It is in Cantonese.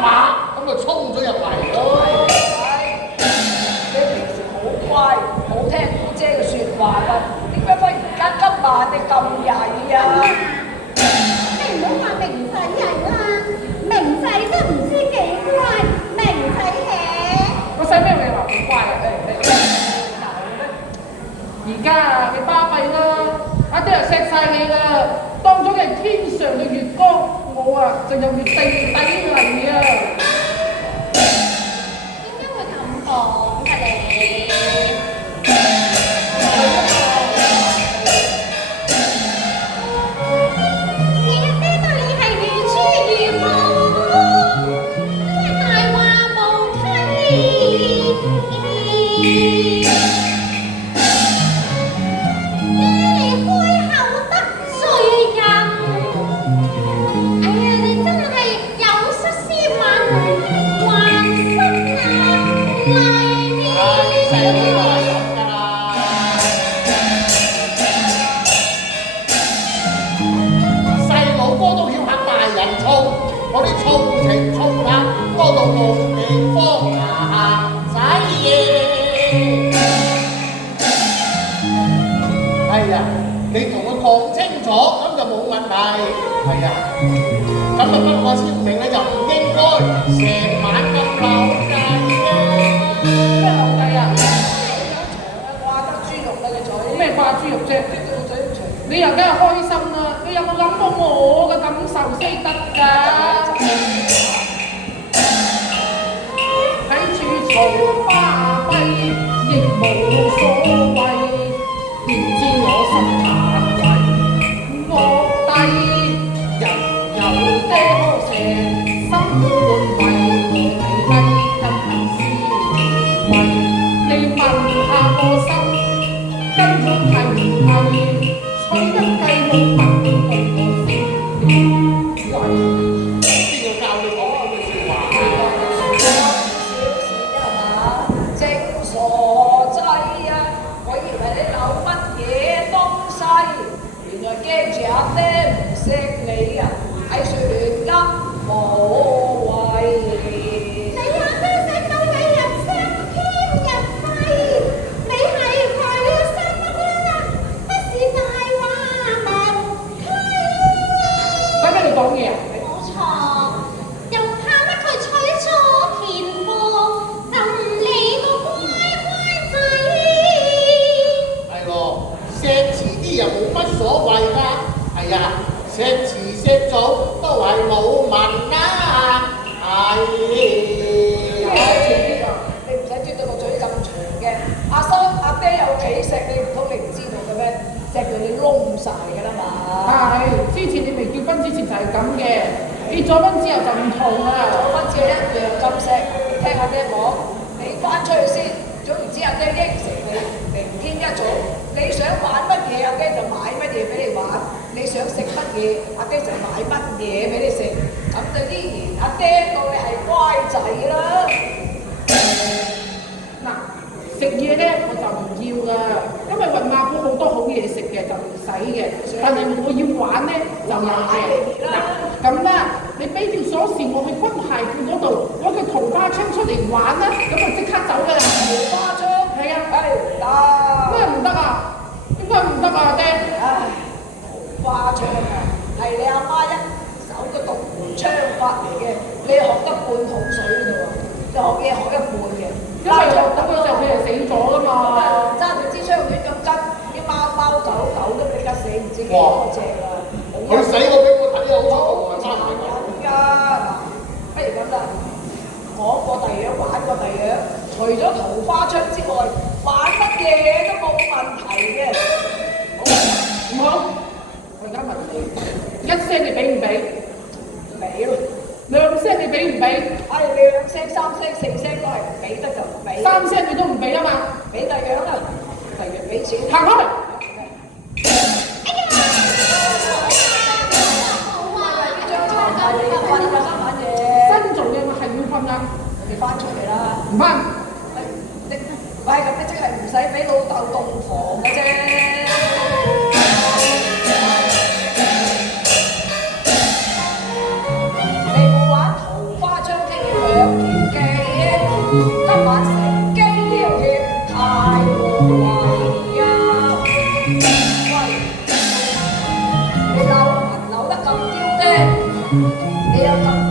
馬咁就衝咗入嚟咯。你平時好乖，好聽姑姐嘅説話㗎，點解忽然間今晚你咁曳啊？你唔好話明仔曳啦，明仔都唔知幾乖，明仔嘅。我使咩你話好乖啊？而家啊，你巴閉啦！阿爹又錫晒你啦，當咗係天上嘅月光，我啊就有月地底嚟啊！點解會咁講㗎你？你阿爹對你係如珠如寶，真係大話無稽。嗰啲粗情粗客多到冇地方行仔嘢。係啊，你同佢講清楚咁就冇問題。係啊，咁啊不過超明你就唔應該成晚咁扭計嘅。咩扭計啊？掛得豬肉啦個嘴。咩掛豬肉啫？個嘴長。你又梗係開心啦！你有冇諗到我嘅感受先得㗎？睇住嘈巴閉，亦無所謂。點知我心難為，惡低人有爹可錫，心換為我你根本是為你問下個心，根本係唔係？取一計冇問到我先為。邊個教你講嗰句説話啊？正傻仔啊！我以為你扭乜嘢東西，原來驚住阿爹唔識你啊！喺樹亂噏無謂。你阿爹識到你日升天日廢，你係佢心啦，不是大話無稽。使咩你講嘢啊？冇錯，又怕乜佢娶錯田婦，就唔理個乖乖仔。係咯，錫遲啲又冇乜所謂㗎。係啊，錫遲錫早都係冇問啦。係。你唔使啜到個嘴咁長嘅，阿叔阿爹有幾錫你，唔通你唔知道嘅咩？錫到你窿晒㗎啦嘛！係，之前你未結婚之前就係咁嘅，結咗婚之後就唔同啦。結婚之後一樣咁錫，聽阿爹講，你翻出去先。總言之，阿爹應承你，明天一早你想玩乜嘢，阿爹就買乜嘢俾你玩；你想食乜嘢，阿爹就買乜嘢俾你食。咁就依然阿爹當你係乖仔啦。嗱，食嘢咧我就唔要㗎，因為雲馬鋪好多好嘢食嘅就唔使嘅，但係我要玩咧就有嘅。嗱，咁啦，你俾條鎖匙我去軍械庫嗰度攞個桃花槍出嚟玩啦，咁就即刻走㗎啦。桃花槍係啊，得咩唔得啊？點解唔得啊，爹？唉，桃花槍啊，係你阿媽一手嘅獨門槍法嚟嘅，你學得半桶水啫喎，就學嘢學一半嘅。因為學得嗰時候佢係死咗㗎嘛。揸住支槍亂咁吉，啲貓貓狗狗都俾吉死唔知幾多隻啦。佢死過俾我睇啊，好慘啊！慘㗎嗱，不如咁啦，講過第樣玩過第樣，除咗桃花槍之外，玩乜嘢都冇問題嘅。唔好，我而家問你，一聲你俾唔俾？俾咯，兩聲你俾唔俾？唉，兩聲、三聲、四聲都係唔俾得就唔俾。三聲你都唔俾啊嘛？俾第樣啦，第樣俾錢。行開！新做嘅我係要瞓啦，你翻出嚟啦！唔翻。你喂咁你即係唔使俾老豆洞房嘅啫。你冇玩桃花槍你有咁